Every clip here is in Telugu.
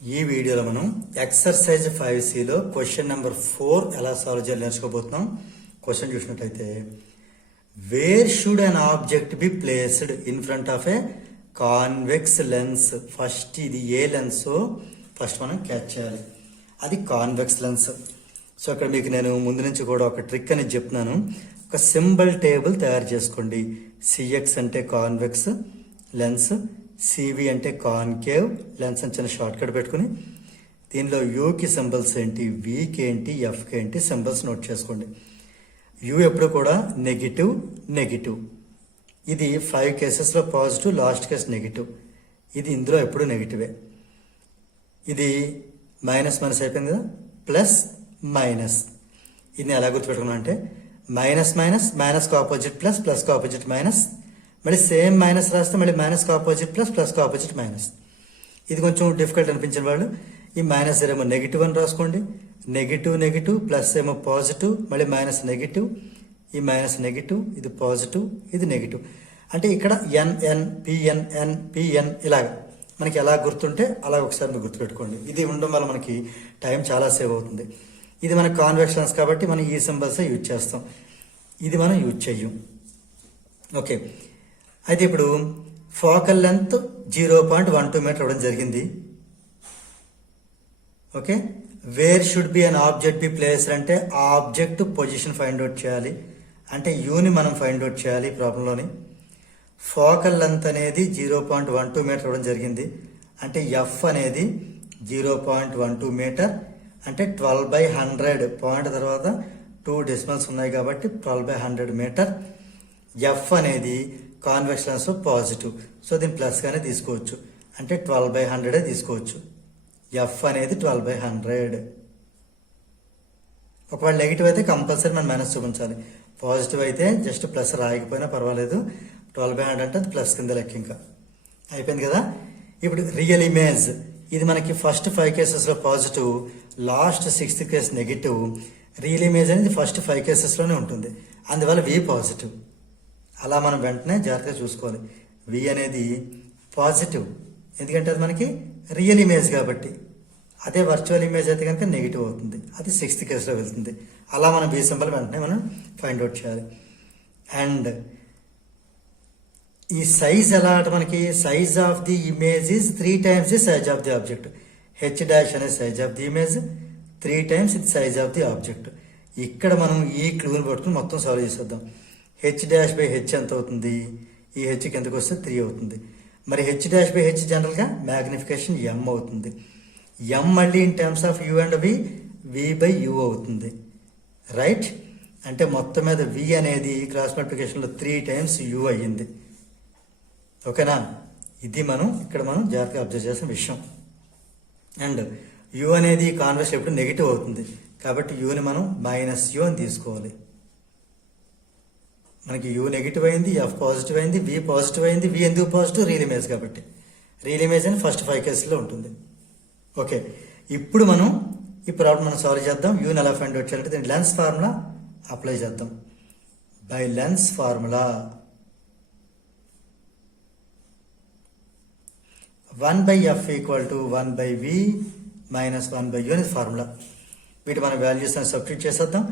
ఈ వీడియోలో మనం ఎక్సర్సైజ్ 5Cలో క్వశ్చన్ నెంబర్ 4 ఎలా సాల్వ్ చేయాలి నేర్చుకోబోతున్నాం. క్వశ్చన్ చూసినట్టయితే, wear should an object be placed in front of A convex lens. First ఇది ఏ లెన్స్ ఫస్ట్ మనం క్యాచ్ చేయాలి, అది కాన్వెక్స్ లెన్స్. సో అక్కడ మీకు నేను ముందు నుంచి కూడా ఒక ట్రిక్ అనేది చెప్తున్నాను. ఒక సింబల్ టేబుల్ తయారు చేసుకోండి. సిఎక్స్ అంటే కాన్వెక్స్ లెన్స్, సివి అంటే కాన్కేవ్ లెన్స్ అని చిన్న షార్ట్ కట్ పెట్టుకుని దీనిలో యూకి సింబల్స్ ఏంటి, వికి ఏంటి, ఎఫ్కి ఏంటి సింబల్స్ నోట్ చేసుకోండి. యూ ఎప్పుడు కూడా నెగిటివ్ నెగిటివ్, ఇది 5 కేసెస్లో పాజిటివ్, లాస్ట్ కేస్ నెగిటివ్. ఇది ఇందులో ఎప్పుడు నెగిటివే. ఇది మైనస్ మైనస్ అయిపోయింది కదా, ప్లస్ మైనస్. ఇది ఎలా గుర్తుపెట్టుకున్నా అంటే మైనస్ మైనస్, మైనస్కి ఆపోజిట్ ప్లస్, ప్లస్కి ఆపోజిట్ మైనస్, మళ్ళీ సేమ్ మైనస్ రాస్తే మళ్ళీ మైనస్కి ఆపోజిట్ ప్లస్, ప్లస్కి ఆపోజిట్ మైనస్. ఇది కొంచెం డిఫికల్ట్ అనిపించిన వాళ్ళు ఈ మైనస్ ఏమో నెగిటివ్ అని రాసుకోండి. నెగిటివ్ నెగిటివ్, ప్లస్ ఏమో పాజిటివ్, మళ్ళీ మైనస్ నెగిటివ్, ఈ మైనస్ నెగిటివ్, ఇది పాజిటివ్, ఇది నెగిటివ్. అంటే ఇక్కడ ఎన్ఎన్ పిఎన్ ఎన్ పిఎన్ ఇలాగ మనకి ఎలా గుర్తుంటే అలా ఒకసారి మీరు గుర్తుపెట్టుకోండి. ఇది ఉండడం వల్ల మనకి టైం చాలా సేవ్ అవుతుంది. ఇది మన కాన్వెక్స్ లెన్స్ కాబట్టి మనం ఈ సింబల్సే యూజ్ చేస్తాం, ఇది మనం యూజ్ చెయ్యం. ఓకే, అయితే ఇప్పుడు ఫోకల్ లెంత్ 0.12 మీటర్ ఇవ్వడం జరిగింది. Okay, where should be an object be place అంటే ఆ ఆబ్జెక్ట్ పొజిషన్ ఫైండ్ అవుట్ చేయాలి, అంటే యూని మనం ఫైండ్ అవుట్ చేయాలి ఈ ప్రాబ్లంలోని. ఫోకల్ లెంత్ అనేది 0.12 మీటర్ ఇవ్వడం జరిగింది, అంటే ఎఫ్ అనేది 0.12 మీటర్, అంటే 12/100. పాయింట్ తర్వాత 2 డెసిమల్స్ ఉన్నాయి కాబట్టి 12/100 మీటర్. ఎఫ్ అనేది కాన్వెక్స్ లెన్స్ పాజిటివ్, సో దీన్ని ప్లస్ గానే తీసుకోవచ్చు, అంటే 12/100 తీసుకోవచ్చు. ఎఫ్ అనేది 12/100. ఒకవేళ నెగిటివ్ అయితే కంపల్సరీ మనం మైనస్ చూపించాలి, పాజిటివ్ అయితే జస్ట్ ప్లస్ రాయకపోయినా పర్వాలేదు. 12/100 అంటే అది ప్లస్ కింద లెక్క. ఇంకా అయిపోయింది కదా. ఇప్పుడు రియల్ ఇమేజ్, ఇది మనకి ఫస్ట్ 5 కేసెస్లో positive, last 6th case negative. Real image అనేది ఫస్ట్ 5 కేసెస్లోనే ఉంటుంది, అందువల్ల వి పాజిటివ్. అలా మనం వెంటనే జాగ్రత్తగా చూసుకోవాలి. వి అనేది పాజిటివ్, ఎందుకంటే అది మనకి రియల్ ఇమేజ్ కాబట్టి. అదే వర్చువల్ ఇమేజ్ అయితే కనుక నెగిటివ్ అవుతుంది, అది 6th కేసులో వెళ్తుంది. అలా మనం వి సింబల్ వెంటనే మనం ఫైండ్ అవుట్ చేయాలి. అండ్ ఈ సైజ్ ఎలా అంటే మనకి size of the image is 3 times the size of the object. H dash అనేది size of the image, 3 times ఇది సైజ్ ఆఫ్ ది ఆబ్జెక్ట్. ఇక్కడ మనం ఈ క్లూని పట్టుకుని మొత్తం సాల్వ్ చేసేద్దాం. హెచ్ డాష్ బై హెచ్ ఎంత అవుతుంది, ఈ హెచ్కి ఎంతకు వస్తే 3 అవుతుంది. మరి హెచ్ డాష్ బై హెచ్ జనరల్గా మ్యాగ్నిఫికేషన్ ఎం అవుతుంది. ఎం మళ్ళీ in terms of u and v by u అవుతుంది, రైట్. అంటే మొత్తం మీద వి అనేది క్రాస్ మల్టిప్లికేషన్లో 3 times యూ అయ్యింది. ఓకేనా, ఇది మనం ఇక్కడ మనం జాగ్రత్తగా అబ్జర్వ్ చేసిన విషయం. అండ్ యూ అనేది కాన్వెక్స్ ఎప్పుడు నెగిటివ్ అవుతుంది కాబట్టి యూని మనం మైనస్ యూ అని తీసుకోవాలి. మనకి యూ నెగిటివ్ అయింది, ఎఫ్ పాజిటివ్ అయింది, వి పాజిటివ్ అయింది. వి ఎందుకు పాజిటివ్, రియల్ ఇమేజ్ కాబట్టి. రియల్ ఇమేజ్ అని ఫస్ట్ 5 కేసులో ఉంటుంది. ఓకే, ఇప్పుడు మనం ఈ ప్రాబ్లం మనం సాల్వ్ చేద్దాం. యూని ఎలా ఫైండ్ అవుట్ చేయాలంటే దీని లెన్స్ ఫార్ములా అప్లై చేద్దాం. By lens formula 1/f = 1/v - 1/u అనేది ఫార్ములా. వీటి మన వాల్యూస్ అని సబ్స్టిట్యూట్ చేసేద్దాం.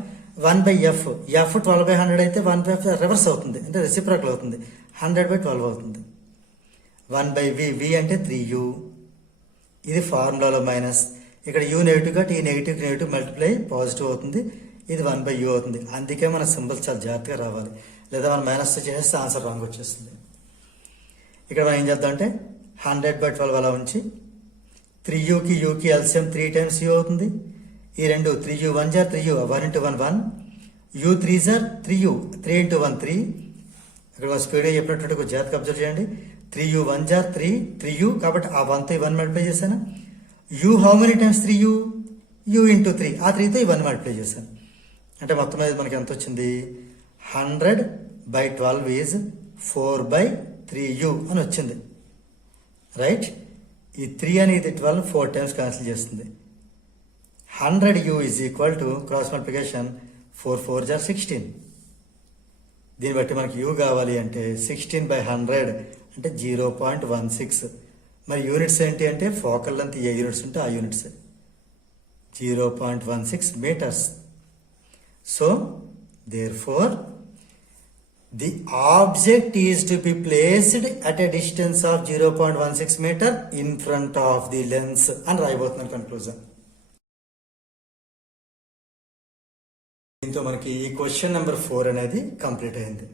1/f, ఎఫ్ 12/100 అయితే 1/f రివర్స్ అవుతుంది, అంటే రెసిప్రోకల్ అవుతుంది, 100/12 అవుతుంది. 1/v, v అంటే 3u, ఇది ఫార్ములాలో మైనస్. ఇక్కడ u నెగిటివ్ కాబట్టి ఈ నెగిటివ్ మల్టిప్లై పాజిటివ్ అవుతుంది, ఇది 1/u అవుతుంది. అందుకే మన సింబల్స్ చాలా జాగ్రత్తగా రావాలి, లేదా మనం మైనస్ చేస్తే ఆన్సర్ రాంగ్ వచ్చేస్తుంది. ఇక్కడ మనం ఏం చేద్దాం అంటే 100/12 అలా ఉంచి 3uకి యూకి ఎల్సిఎం 3 times u అవుతుంది. ఈ రెండు 3u 1 jar 3u, 1 × 1 1, u 3 jar 3u, 3 × 1 3. ఇక్కడ స్పీడ్గా చెప్పినట్టు కొంచెం జాగ్రత్తగా అబ్జర్వ్ చేయండి. 3u 1 jar 3u కాబట్టి ఆ 1తో 1 మల్టిప్లై చేశాను. u how many times 3u, u × 3, ఆ 3తో 1 మల్టిప్లై చేశాను. అంటే మొత్తం మీద మనకి ఎంత వచ్చింది, 100/12 ఈజ్ 4/3u అని వచ్చింది, రైట్. ఈ 3 అనేది 12 4 times క్యాన్సిల్ చేస్తుంది. 100u is equal to cross multiplication 4 4 jar 16. దీన్ని బట్టి మనకి u కావాలి అంటే 16/100 అంటే 0.16. మరి యూనిట్స్ ఏంటి అంటే ఫోకల్ లెంత్ ఏ యూనిట్స్ ఉంటే ఆ units 0.16 meters. So therefore the object is to be placed at a distance of 0.16 meter in front of the lens అని రాయబోతున్నాను కన్క్లూజన్. దీంతో మనకి ఈ క్వశ్చన్ నెంబర్ 4 అనేది కంప్లీట్ అయింది.